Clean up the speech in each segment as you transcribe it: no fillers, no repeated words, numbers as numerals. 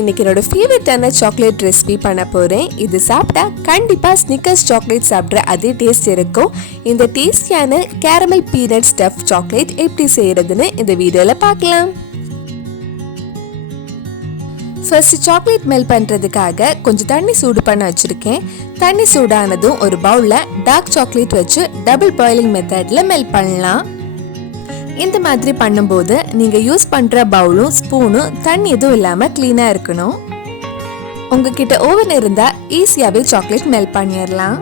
இன்னைக்கு என்னோட ஃபேவரட்டான சாக்லேட் ரெசிபி பண்ண போறேன். இது சாப்பிட்டா கண்டிப்பா ஸ்னிக்கர்ஸ் சாக்லேட் சாப்பிட்ற அதே டேஸ்ட் இருக்கும். இந்த டேஸ்டியான கேரமல் பீனட் ஸ்டஃப் சாக்லேட் எப்படி செய்யறதுன்னு இந்த வீடியோல பார்க்கலாம். ஃபர்ஸ்ட் சாக்லேட் மெல்ட் பண்றதுக்காக கொஞ்சம் தண்ணி சூடு பண்ண வச்சிருக்கேன். தண்ணி சூடானதும் ஒரு பவுல்ல டார்க் சாக்லேட் வச்சு டபுள் பாயிலிங் மெத்தட்ல மெல்ட் பண்ணலாம். இந்த மாதிரி பண்ணும்போது நீங்க யூஸ் பண்ற பவுலும் ஸ்பூனும் தண்ணி எதுவும் இல்லாம கிளீனா இருக்கணும். உங்ககிட்ட ஓவன் இருந்தா ஈஸியாவே சாக்லேட் மெல்ட் பண்ணிடலாம்.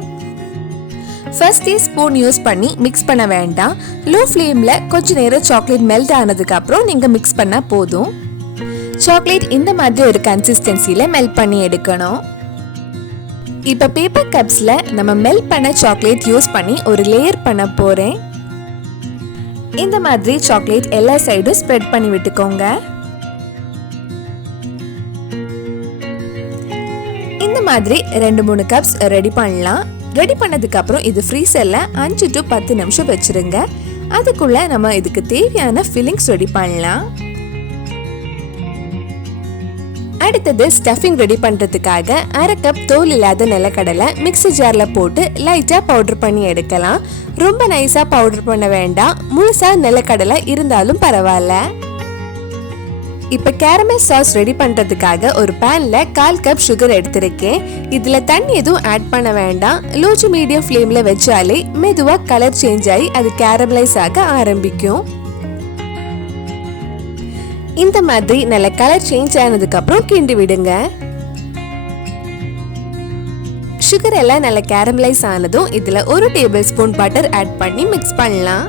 ஃபர்ஸ்ட் ஸ்பூன் யூஸ் பண்ணி மிக்ஸ் பண்ண வேண்டாம். லோ ஃப்ளேம்ல கொஞ்ச நேரம் சாக்லேட் மெல்ட் ஆனதுக்கு அப்புறம் நீங்க மிக்ஸ் பண்ணா போதும். சாக்லேட் இந்த மாதிரி ஒரு கன்சிஸ்டன்சில மெல்ட் பண்ணி எடுக்கணும். இப்ப பேப்பர் கப்ஸ்ல நம்ம மெல்ட் பண்ண சாக்லேட் யூஸ் பண்ணி ஒரு லேயர் பண்ண போறேன். இந்த மாதிரி சாக்லேட் எல்லா சைடும் ஸ்ப்ரெட் பண்ணி விட்டுக்கோங்க. இந்த மாதிரி 2-3 கப்ஸ் ரெடி பண்ணலாம். ரெடி பண்ணதுக்கு அப்புறம் இது ஃப்ரீசர்ல 5 to 10 நிமிஷம் வச்சிருங்க. அதுக்குள்ள நம்ம இதுக்கு தேவையான ஃபில்லிங்ஸ் ரெடி பண்ணலாம். அடுத்தது ஸ்டஃபிங் ரெடி பண்றதுக்காக 1/2 கப் தோல் இல்லாத நிலக்கடலை மிக்ஸி ஜார்ல போட்டு லைட்டா பவுடர் பண்ணி எடுக்கலாம். ரொம்ப நைஸா பவுடர் பண்ண வேண்டாம். முழுசா நிலக்கடலை இருந்தாலும் பரவாயில்ல. இப்ப கேரமல் சாஸ் ரெடி பண்றதுக்காக ஒரு பேன்ல 1/4 கப் சுகர் எடுத்திருக்கேன். இதுல தண்ணி எதுவும் ஆட் பண்ண வேண்டாம். லோ டு மீடியம் ஃப்ளேம்ல வச்சாலே மெதுவா கலர் சேஞ்ச் ஆகி அது கேரமலைஸ் ஆக ஆரம்பிக்கும். இந்த மாதிரி நல்ல கலர் சேஞ்ச் ஆனதுக்கு அப்புறம் கிண்டி விடுங்க. சுகர் எல்லாம் நல்ல கேரமலைஸ் ஆனதும் இதுல 1 டேபிள் ஸ்பூன் பட்டர் ஆட் பண்ணி மிக்ஸ் பண்ணலாம்.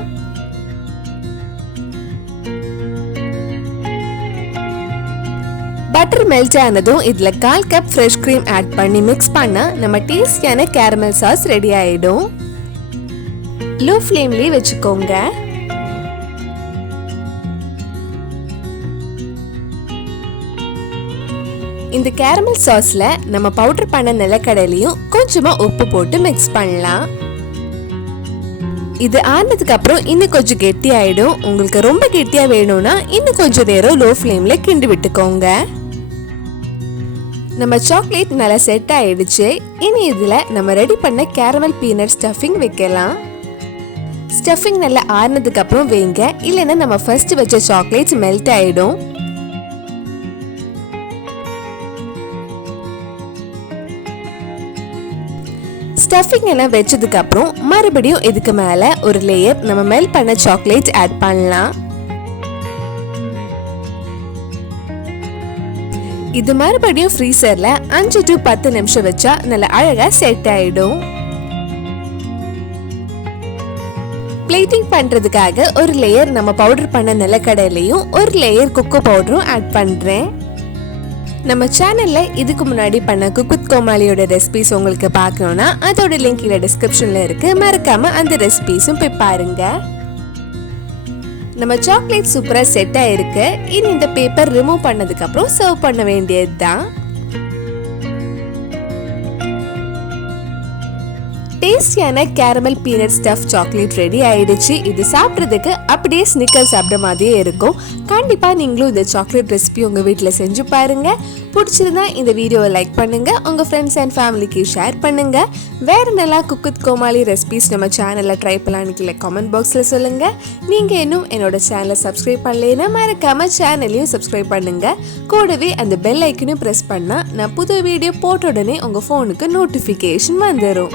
பட்டர் மெல்ட் ஆனதும் இதுல 1/4 கப் ஃப்ரெஷ் கிரீம் ஆட் பண்ணி மிக்ஸ் பண்ணா நம்ம டேஸ்டியான கேரமல் சாஸ் ரெடி ஆயிடும். லோ ஃப்ளேம்லயே வச்சுக்கோங்க. இந்த கேரமல் சாஸ்ல நம்ம பவுடர் பண்ண நிலக்கடலையும் கொஞ்சமா உப்பு போட்டு மிக்ஸ் பண்ணலாம். இது ஆனதுக்கு அப்புறம் இன்னும் கொஞ்சம் கெட்டி ஆயிடும். உங்களுக்கு ரொம்ப கெட்டியா வேணும்னா இன்னும் கொஞ்சம் நேரம் லோ ஃப்ளேம்ல கிண்டி விட்டுக்கோங்க. நம்ம சாக்லேட் நல்லா செட் ஆயிடுச்சு. இனி இதுல நம்ம ரெடி பண்ண கேரமல் பீனட் ஸ்டஃபிங் வைக்கலாம். ஸ்டஃபிங் நல்லா ஆனதுக்கு அப்புறம் வைங்க, இல்லைன்னா நம்ம ஃபர்ஸ்ட் வச்ச சாக்லேட்ஸ் மெல்ட் ஆயிடும். ஸ்டஃபிங் எல்லாம் வச்சதுக்கு அப்புறம் மறுபடியும் இதுக்கு மேல ஒரு லேயர் நம்ம மெல்ட் பண்ண சாக்லேட் ஆட் பண்ணலாம். இது மறுபடியும் ஃப்ரீசர்ல 5 to 10 நிமிஷம் வச்சா நல்ல அழகா செட் ஆயிடும். பிளேட்டிங் பண்றதுக்காக ஒரு லேயர் நம்ம பவுடர் பண்ண நிலக்கடலையும் ஒரு லேயர் கொக்கோ பவுடரும் ஆட் பண்றேன். நம்ம சேனல்ல இதுக்கு முன்னாடி பண்ண குக் வித் கோமாலியோட ரெசிபிஸ் உங்களுக்கு பார்க்கணும்னா அதோட லிங்க் கீழே டிஸ்கிரிப்ஷன்ல இருக்கு. மறக்காம அந்த ரெசிபிஸும் போய் பாருங்க. நம்ம சாக்லேட் சூப்பரா செட் ஆயிருக்கு. இனி இந்த பேப்பர் ரிமூவ் பண்ணதுக்கு அப்புறம் சர்வ் பண்ண வேண்டியதுதான். டேஸ்டியான caramel peanut stuff chocolate ready ஆயிடுச்சு. இது சாப்பிட்றதுக்கு அப்படியே ஸ்னிக்கர் சாப்பிட்ற மாதிரியே இருக்கும். கண்டிப்பா நீங்களும் இந்த சாக்லேட் ரெசிபி உங்க வீட்டுல செஞ்சு பாருங்க. பிடிச்சிருந்தா இந்த வீடியோவை லைக் பண்ணுங்க, உங்க ஃப்ரெண்ட்ஸ் அண்ட் ஃபேமிலிக்கு ஷேர் பண்ணுங்க. வேற நல்லா குக் வித் கோமாளி ரெசிபிஸ் நம்ம சேனல்ல ட்ரை பண்ணலான்னு கமெண்ட் பாக்ஸ்ல சொல்லுங்க. நீங்க இன்னும் என்னோட சேனலை சப்ஸ்கிரைப் பண்ணலைன்னா மறக்காம சேனலையும் சப்ஸ்கிரைப் பண்ணுங்க. கூடவே அந்த பெல் ஐக்கனையும் பிரஸ் பண்ணா நான் புது வீடியோ போட்ட உடனே உங்க போனுக்கு நோட்டிபிகேஷன் வந்துடும்.